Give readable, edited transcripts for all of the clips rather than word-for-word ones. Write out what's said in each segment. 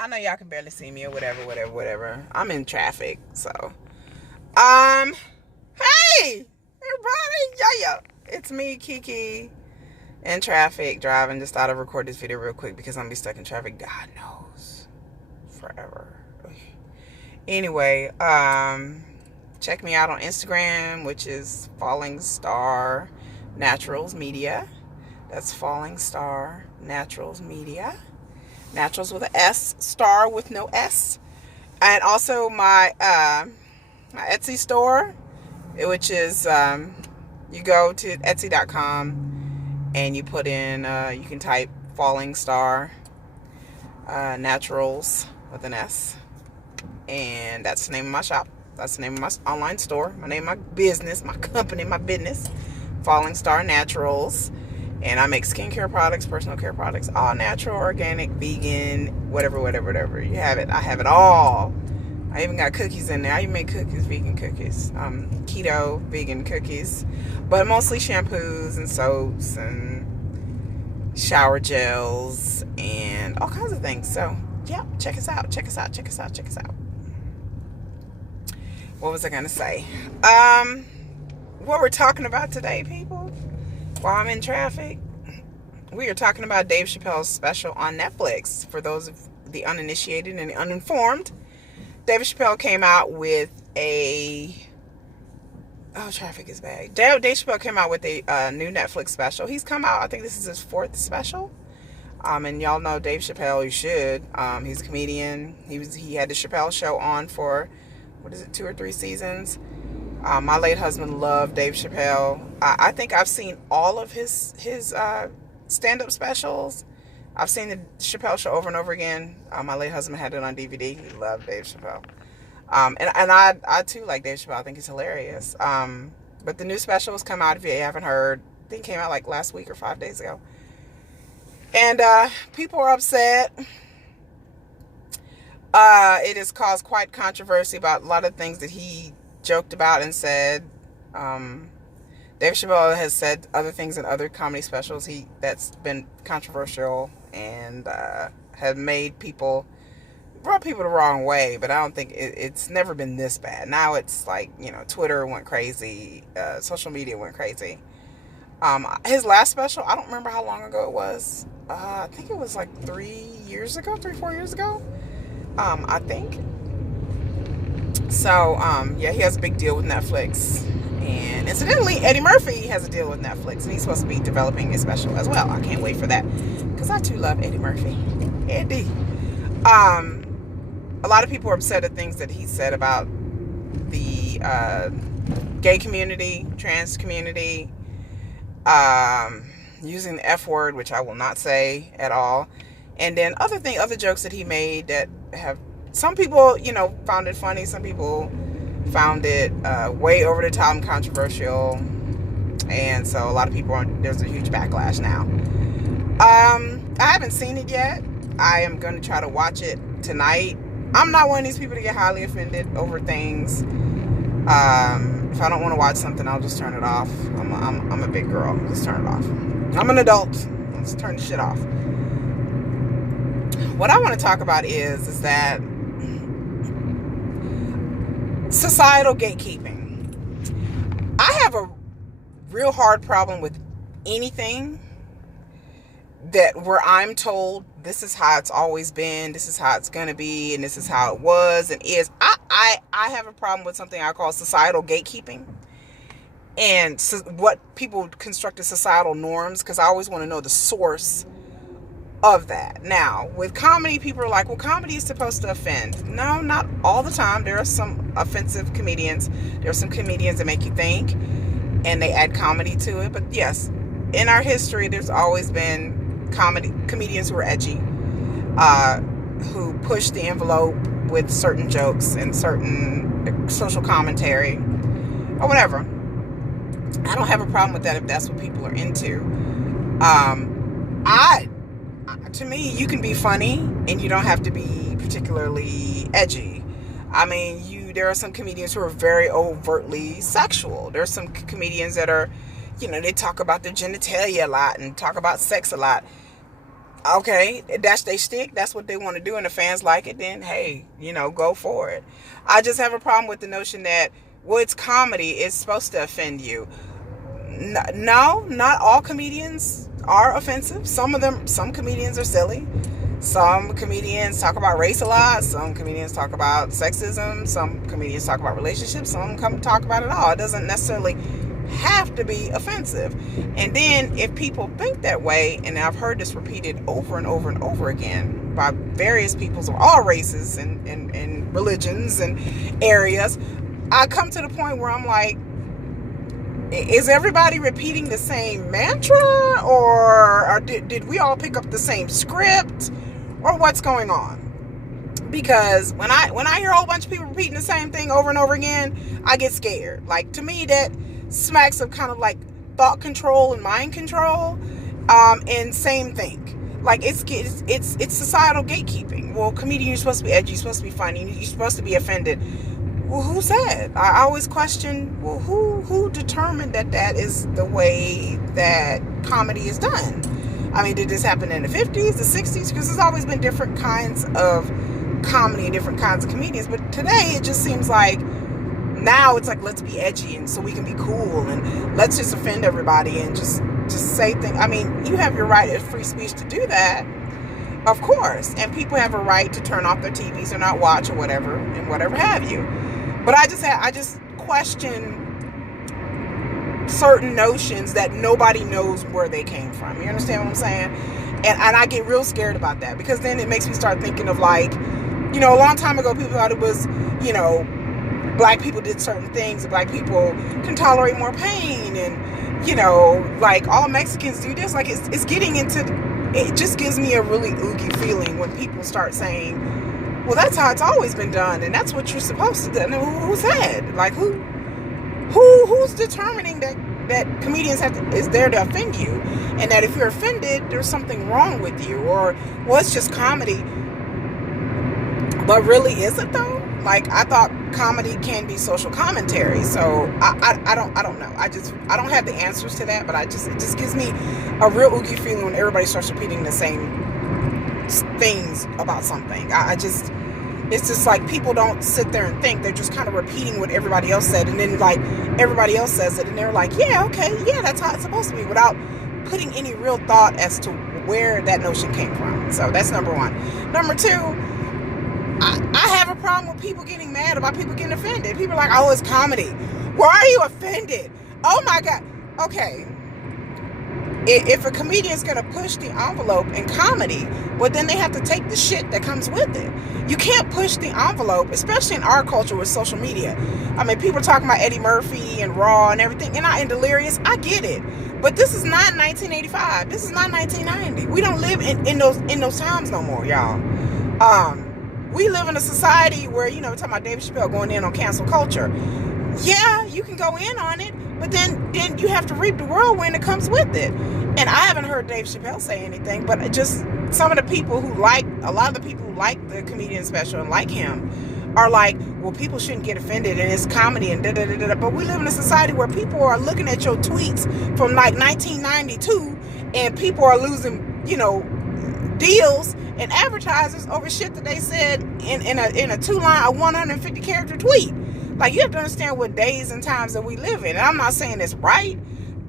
I know y'all can barely see me or whatever. I'm in traffic, so. Hey, everybody, yeah. It's me, Kiki, in traffic, driving. Just thought I'd record this video real quick because I'm gonna be stuck in traffic. God knows, forever. Anyway, check me out on Instagram, which is Falling Star Naturals Media. That's Falling Star Naturals Media. Naturals with an S, star with no S. And also my my Etsy store, which is you go to etsy.com and you put in you can type Falling Star Naturals with an S, and that's the name of my shop. That's the name of my online store. My name of my business, my company, my business, Falling Star Naturals. And I make skincare products, personal care products, all natural, organic, vegan, whatever. You have it. I have it all. I even got cookies in there. I even make cookies, vegan cookies, keto, vegan cookies, but mostly shampoos and soaps and shower gels and all kinds of things. So yeah, check us out. What was I gonna say? What we're talking about today, people, while I'm in traffic, we are talking about Dave Chappelle's special on Netflix. For those of the uninitiated and the uninformed, Dave Chappelle came out with traffic is bad. Dave Chappelle came out with a new Netflix special. He's come out, I think this is his 4th special. And y'all know Dave Chappelle, you should. He's a comedian. He had the Chappelle show on for, 2 or 3 seasons. My late husband loved Dave Chappelle. I think I've seen all of his stand-up specials. I've seen the Chappelle show over and over again. My late husband had it on DVD. He loved Dave Chappelle. And I too like Dave Chappelle. I think he's hilarious. But the new special has come out, if you haven't heard. I think it came out like last week or 5 days ago. And people are upset. It has caused quite controversy about a lot of things that he joked about and said. Dave Chappelle has said other things in other comedy specials that's been controversial and have brought people the wrong way, but I don't think it's never been this bad. Now it's like, Twitter went crazy, social media went crazy. His last special, I don't remember how long ago it was. I think it was like 4 years ago, I think. So, yeah, he has a big deal with Netflix. And incidentally, Eddie Murphy has a deal with Netflix, and he's supposed to be developing a special as well. I can't wait for that, because I too love Eddie Murphy. Eddie. A lot of people are upset at things that he said about the gay community, trans community, using the F word, which I will not say at all. And then other jokes that he made that have, some people, found it funny. Some people found it way over the top and controversial. And so a lot of people there's a huge backlash now. I haven't seen it yet. I am going to try to watch it tonight. I'm not one of these people to get highly offended over things. If I don't want to watch something, I'll just turn it off. I'm a big girl. Just turn it off. I'm an adult. Let's turn the shit off. What I want to talk about is that societal gatekeeping. I have a real hard problem with anything where I'm told this is how it's always been, this is how it's gonna be, and this is how it was and is. I have a problem with something I call societal gatekeeping, and what people construct as societal norms, because I always want to know the source of that. Now, with comedy, people are like, well, comedy is supposed to offend. No, not all the time. There are some offensive comedians. There are some comedians that make you think, and they add comedy to it. But yes, in our history, there's always been comedians who are edgy, who push the envelope with certain jokes and certain social commentary or whatever. I don't have a problem with that if that's what people are into. To me, you can be funny and you don't have to be particularly edgy. I mean, there are some comedians who are very overtly sexual. There's some comedians that are, they talk about their genitalia a lot and talk about sex a lot. Okay, that's they stick. That's what they want to do, and the fans like it. Then hey, go for it. I just have a problem with the notion that well, it's comedy. It's supposed to offend you. No, not all comedians are offensive. Some comedians are silly. Some comedians talk about race a lot. Some comedians talk about sexism. Some comedians talk about relationships. Some come talk about it all. It doesn't necessarily have to be offensive. And then if people think that way, and I've heard this repeated over and over and over again by various peoples of all races and religions and areas, I come to the point where I'm like, is everybody repeating the same mantra, or did we all pick up the same script, or what's going on? Because when I hear a whole bunch of people repeating the same thing over and over again, I get scared. Like, to me, that smacks of kind of like thought control and mind control, and same thing. Like, it's societal gatekeeping. Well, comedian, you're supposed to be edgy, you're supposed to be funny, you're supposed to be offended. Well, who said? I always question, well, who determined that is the way that comedy is done? I mean, did this happen in the 50s, the 60s? Because there's always been different kinds of comedy and different kinds of comedians. But today, it just seems like now it's like, let's be edgy and so we can be cool, and let's just offend everybody and just say things. I mean, you have your right as free speech to do that, of course. And people have a right to turn off their TVs or not watch or whatever, and whatever have you. But I just question certain notions that nobody knows where they came from. You understand what I'm saying? And I get real scared about that, because then it makes me start thinking of, like, a long time ago, people thought it was, black people did certain things, and black people can tolerate more pain, and, like, all Mexicans do this. Like, it's getting into, it just gives me a really oogie feeling when people start saying, well, that's how it's always been done, and that's what you're supposed to do. And who said? Like, who's determining that comedians is there to offend you, and that if you're offended, there's something wrong with you, or, well, it's just comedy. But really, is it though? Like, I thought comedy can be social commentary. So I don't know. I don't have the answers to that, but it just gives me a real oogie feeling when everybody starts repeating the same things about something. It's just like, people don't sit there and think. They're just kind of repeating what everybody else said, and then, like, everybody else says it, and they're like, yeah, okay, yeah, that's how it's supposed to be, without putting any real thought as to where that notion came from. So that's number one. Number two, I have a problem with people getting mad about people getting offended. People are like, oh, it's comedy. Why are you offended? Oh my God. Okay. If a comedian's going to push the envelope in comedy, well, then they have to take the shit that comes with it. You can't push the envelope, especially in our culture with social media. I mean, people are talking about Eddie Murphy and Raw and everything, and Delirious. I get it. But this is not 1985. This is not 1990. We don't live in those times no more, y'all. We live in a society where, we're talking about Dave Chappelle going in on cancel culture. Yeah, you can go in on it, but then you have to reap the whirlwind that comes with it. And I haven't heard Dave Chappelle say anything, but just some of the people a lot of the people who like the comedian special and like him are like, well, people shouldn't get offended, and it's comedy and da-da-da-da. But we live in a society where people are looking at your tweets from like 1992, and people are losing, deals and advertisers over shit that they said in a 2-line, a 150 character tweet. Like, you have to understand what days and times that we live in. And I'm not saying it's right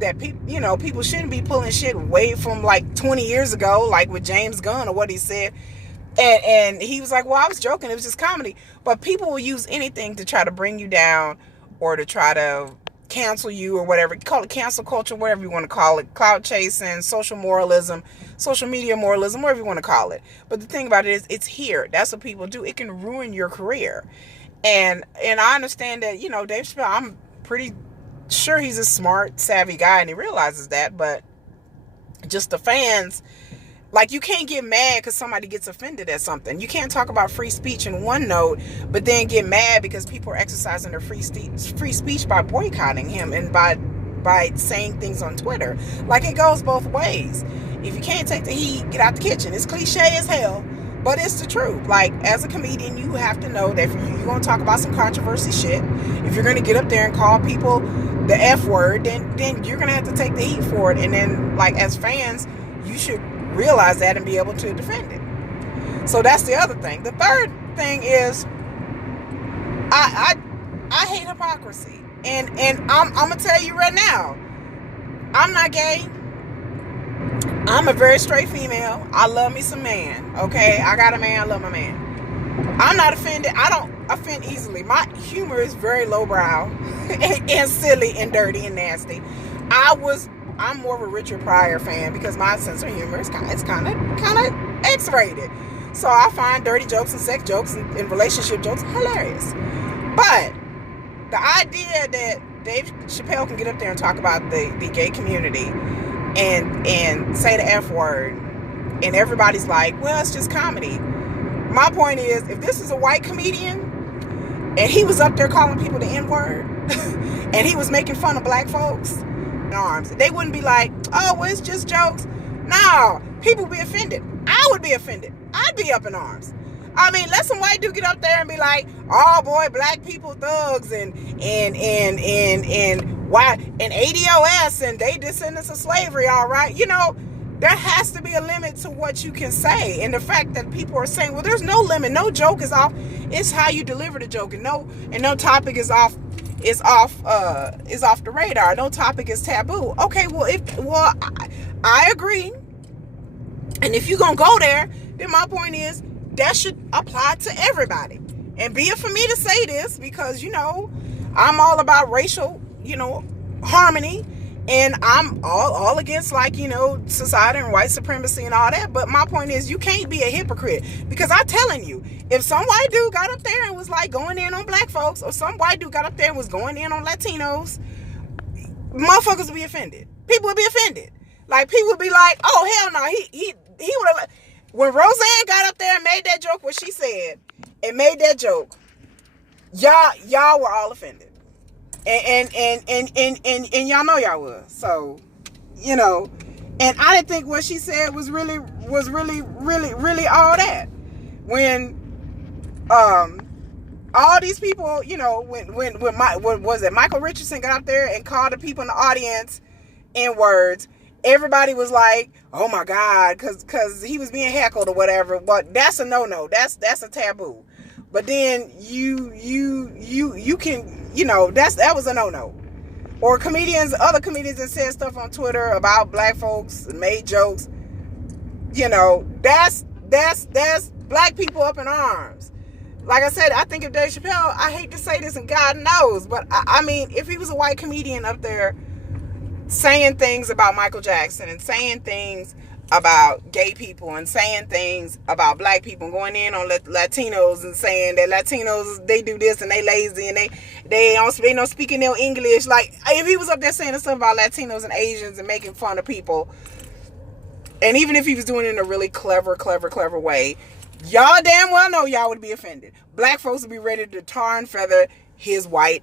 that people shouldn't be pulling shit way from like 20 years ago, like with James Gunn or what he said. And he was like, well, I was joking, it was just comedy. But people will use anything to try to bring you down, or to try to cancel you, or whatever. Call it cancel culture, whatever you want to call it. Clout chasing, social moralism, social media moralism, whatever you want to call it. But the thing about it is, it's here. That's what people do. It can ruin your career. And I understand that, Dave Chappelle, I'm pretty sure he's a smart, savvy guy, and he realizes that. But just the fans, like, you can't get mad because somebody gets offended at something. You can't talk about free speech in one note, but then get mad because people are exercising their free speech by boycotting him and by saying things on Twitter. Like, it goes both ways. If you can't take the heat, get out the kitchen. It's cliche as hell, but it's the truth. Like, as a comedian, you have to know that if you're going to talk about some controversy shit, if you're going to get up there and call people the F word, then you're going to have to take the heat for it. And then, like, as fans, you should realize that and be able to defend it. So that's the other thing. The third thing is I hate hypocrisy. And I'm gonna tell you right now, I'm not gay. I'm a very straight female. I love me some man. Okay? I got a man, I love my man. I'm not offended. I don't offend easily. My humor is very lowbrow and silly and dirty and nasty. I'm more of a Richard Pryor fan because my sense of humor is kind of X-rated. So I find dirty jokes and sex jokes and relationship jokes hilarious. But the idea that Dave Chappelle can get up there and talk about the gay community and say the F word, and everybody's like, well, it's just comedy. My point is, if this is a white comedian and he was up there calling people the N-word and he was making fun of black folks in arms, they wouldn't be like, oh, well, it's just jokes. No, people would be offended. I would be offended. I'd be up in arms. I mean, let some white dude get up there and be like, oh boy, black people thugs and why and ADOS and they descendants of slavery, all right. You know, there has to be a limit to what you can say. And the fact that people are saying, well, there's no limit, no joke is off. It's how you deliver the joke, and no topic is off the radar. No topic is taboo. Okay, well, I agree. And if you're gonna go there, then my point is that should apply to everybody. And be it for me to say this, because, you know, I'm all about racial, you know, harmony, and I'm all against, like, you know, society and white supremacy and all that. But my point is, you can't be a hypocrite, because I'm telling you, if some white dude got up there and was like going in on black folks, or some white dude got up there and was going in on Latinos, motherfuckers would be offended. People would be offended. Like, people would be like, oh, hell no, he would have. When Roseanne got up there and made that joke, what she said, and made that joke, y'all were all offended. And y'all know y'all was. So, you know, and I didn't think what she said was really all that. When all these people, you know, when was it Michael Richardson got up there and called the people in the audience N words, everybody was like, oh my God, cause he was being heckled or whatever. But that's a no-no. That's a taboo. But then you can, you know, that was a no-no. Or other comedians that said stuff on Twitter about black folks and made jokes, you know, that's black people up in arms. Like I said, I think of Dave Chappelle, I hate to say this and God knows, but I mean, if he was a white comedian up there saying things about Michael Jackson and saying things about gay people and saying things about black people and going in on Latinos and saying that Latinos, they do this and they lazy and they don't speak no English. Like, if he was up there saying stuff about Latinos and Asians and making fun of people, and even if he was doing it in a really clever way, y'all damn well know y'all would be offended. Black folks would be ready to tar and feather his white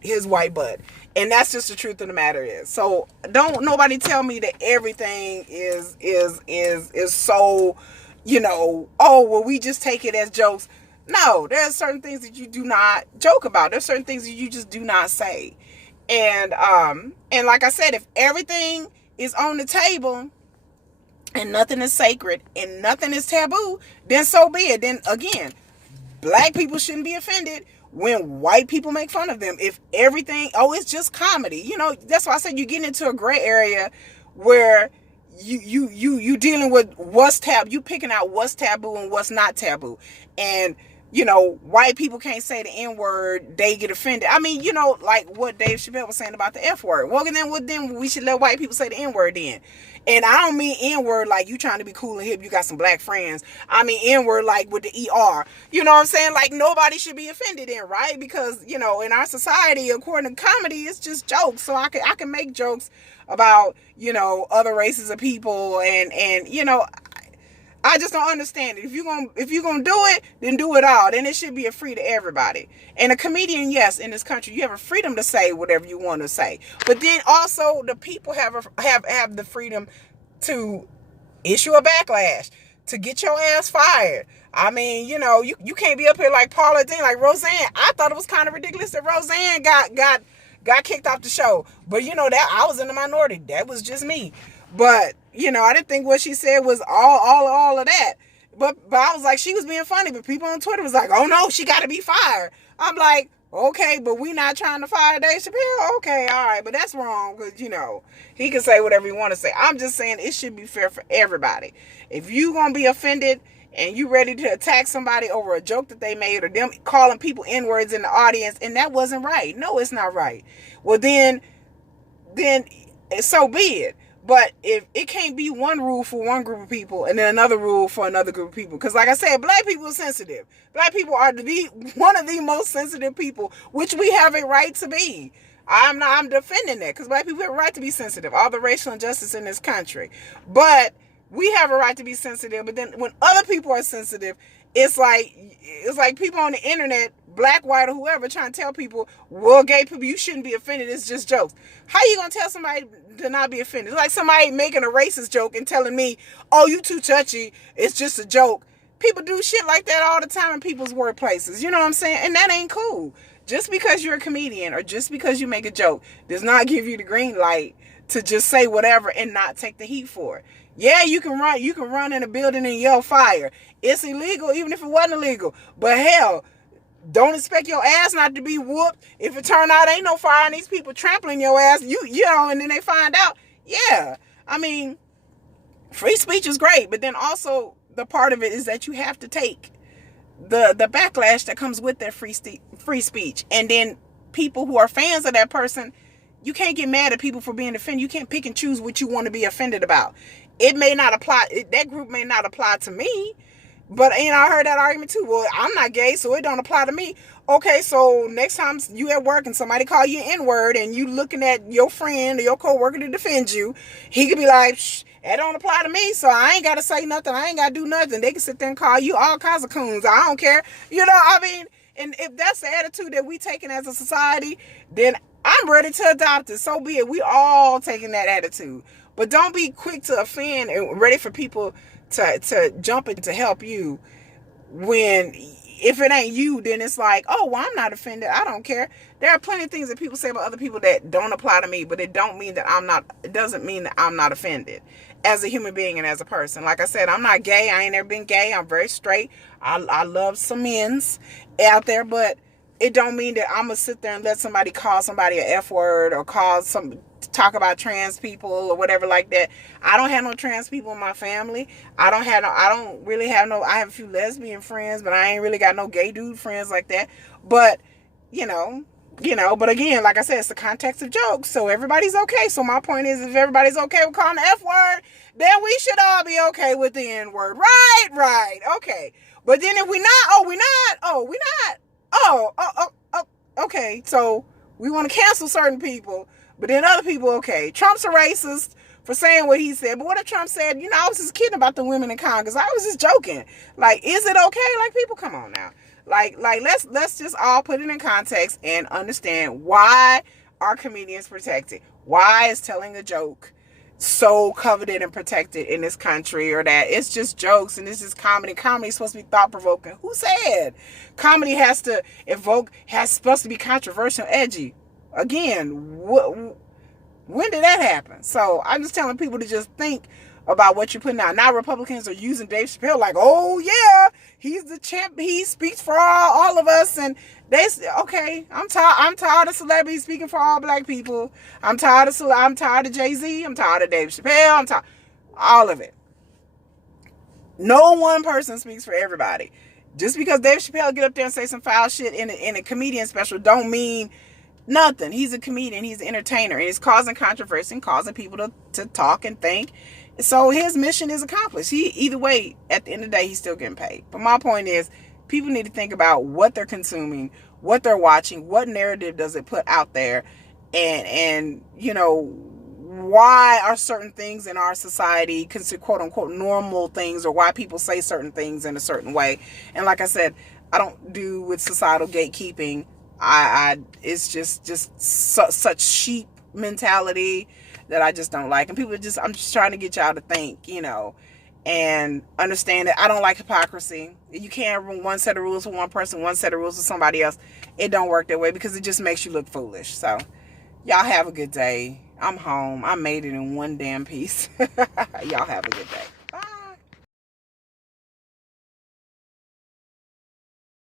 butt. And that's just the truth of the matter is. So don't nobody tell me that everything is so, you know, oh, well, we just take it as jokes. No, there are certain things that you do not joke about. There's certain things that you just do not say. And like I said, if everything is on the table and nothing is sacred and nothing is taboo, then so be it. Then again, black people shouldn't be offended when white people make fun of them. If everything, oh, it's just comedy. You know, that's why I said you get into a gray area where you dealing with what's taboo. You picking out what's taboo and what's not taboo. And, you know, white people can't say the N-word, they get offended. I mean, you know, like what Dave Chappelle was saying about the F-word. Well, then we should let white people say the N-word then. And I don't mean N-word like you trying to be cool and hip, you got some black friends. I mean N-word like with the ER. You know what I'm saying? Like, nobody should be offended in, right? Because, you know, in our society, according to comedy, it's just jokes. So I can make jokes about, you know, other races of people and you know, I just don't understand it. If you're gonna do it, then do it all. Then it should be a free to everybody. And a comedian, yes, in this country, you have a freedom to say whatever you want to say. But then also the people have the freedom to issue a backlash, to get your ass fired. I mean, you know, you can't be up here like Paula Deen, like Roseanne. I thought it was kind of ridiculous that Roseanne got kicked off the show. But you know that I was in the minority. That was just me. But, I didn't think what she said was all of that. But I was like, she was being funny. But people on Twitter was like, oh no, she got to be fired. I'm like, okay, but we not trying to fire Dave Chappelle. Okay, all right, but that's wrong because he can say whatever he want to say. I'm just saying it should be fair for everybody. If you gonna be offended and you ready to attack somebody over a joke that they made or them calling people N-words in the audience, and that wasn't right. No, it's not right. Well, then so be it. But if it can't be one rule for one group of people and then another rule for another group of people, because like I said, black people are sensitive. Black people are one of the most sensitive people, which we have a right to be. I'm defending that because black people have a right to be sensitive. All the racial injustice in this country, but we have a right to be sensitive. But then when other people are sensitive, it's like people on the internet, black, white, or whoever, trying to tell people, well, gay people, you shouldn't be offended. It's just jokes. How you gonna tell somebody to not be offended? It's like somebody making a racist joke and telling me, oh, you too touchy. It's just a joke. People do shit like that all the time in people's workplaces. You know what I'm saying? And that ain't cool. Just because you're a comedian or just because you make a joke does not give you the green light to just say whatever and not take the heat for it. Yeah, you can run in a building and yell fire. It's illegal even if it wasn't illegal. But hell, don't expect your ass not to be whooped if it turn out ain't no fire and these people trampling your ass, and then they find out. Yeah. I mean, free speech is great, but then also the part of it is that you have to take the backlash that comes with that free speech. And then people who are fans of that person, you can't get mad at people for being offended. You can't pick and choose what you want to be offended about. It may not apply. That group may not apply to me. But, I heard that argument too. Well, I'm not gay, so it don't apply to me. Okay, so next time you at work and somebody call you an N-word and you looking at your friend or your coworker to defend you, he could be like, shh, that don't apply to me, so I ain't got to say nothing. I ain't got to do nothing. They can sit there and call you all kinds of coons. I don't care. And if that's the attitude that we taking as a society, then I'm ready to adopt it. So be it. We all taking that attitude. But don't be quick to offend and ready for people to jump in to help you when if it ain't you, then it's like, oh, well, I'm not offended. I don't care. There are plenty of things that people say about other people that don't apply to me, but it doesn't mean that I'm not offended as a human being and as a person. Like I said, I'm not gay. I ain't never been gay. I'm very straight. I love some men's out there, but it don't mean that I'm gonna sit there and let somebody call somebody a F word or talk about trans people or whatever like that. I don't have no trans people in my family. I have a few lesbian friends, but I ain't really got no gay dude friends like that. But, but again, like I said, it's the context of jokes, so everybody's okay. So my point is, if everybody's okay with calling the F word, then we should all be okay with the N word. Right, okay. But then if we're not, okay, so we want to cancel certain people, but then other people, okay, Trump's a racist for saying what he said. But what if Trump said, I was just kidding about the women in Congress. I was just joking. Like, is it okay? Like, people, come on now. Like let's just all put it in context and understand why are comedians protected? Why is telling a joke so coveted and protected in this country, or that it's just jokes and it's just comedy. Comedy is supposed to be thought-provoking. Who said comedy supposed to be controversial, edgy? Again, when did that happen? So I'm just telling people to just think about what you're putting out. Now Republicans are using Dave Chappelle like, oh yeah, he's the champ. He speaks for all of us. And okay, I'm tired of celebrities speaking for all black people. I'm tired of Jay-Z. I'm tired of Dave Chappelle. I'm tired, all of it. No one person speaks for everybody. Just because Dave Chappelle get up there and say some foul shit in a comedian special don't mean nothing. He's a comedian. He's an entertainer. And he's causing controversy and causing people to talk and think. So his mission is accomplished. Either way, at the end of the day, he's still getting paid. But my point is, people need to think about what they're consuming, what they're watching, what narrative does it put out there, and why are certain things in our society considered quote unquote normal things, or why people say certain things in a certain way. And like I said, I don't do with societal gatekeeping. It's just such sheep mentality that I just don't like. And I'm just trying to get y'all to think, and understand that I don't like hypocrisy. You can't have one set of rules for one person, one set of rules for somebody else. It don't work that way because it just makes you look foolish. So y'all have a good day. I'm home. I made it in one damn piece. Y'all have a good day.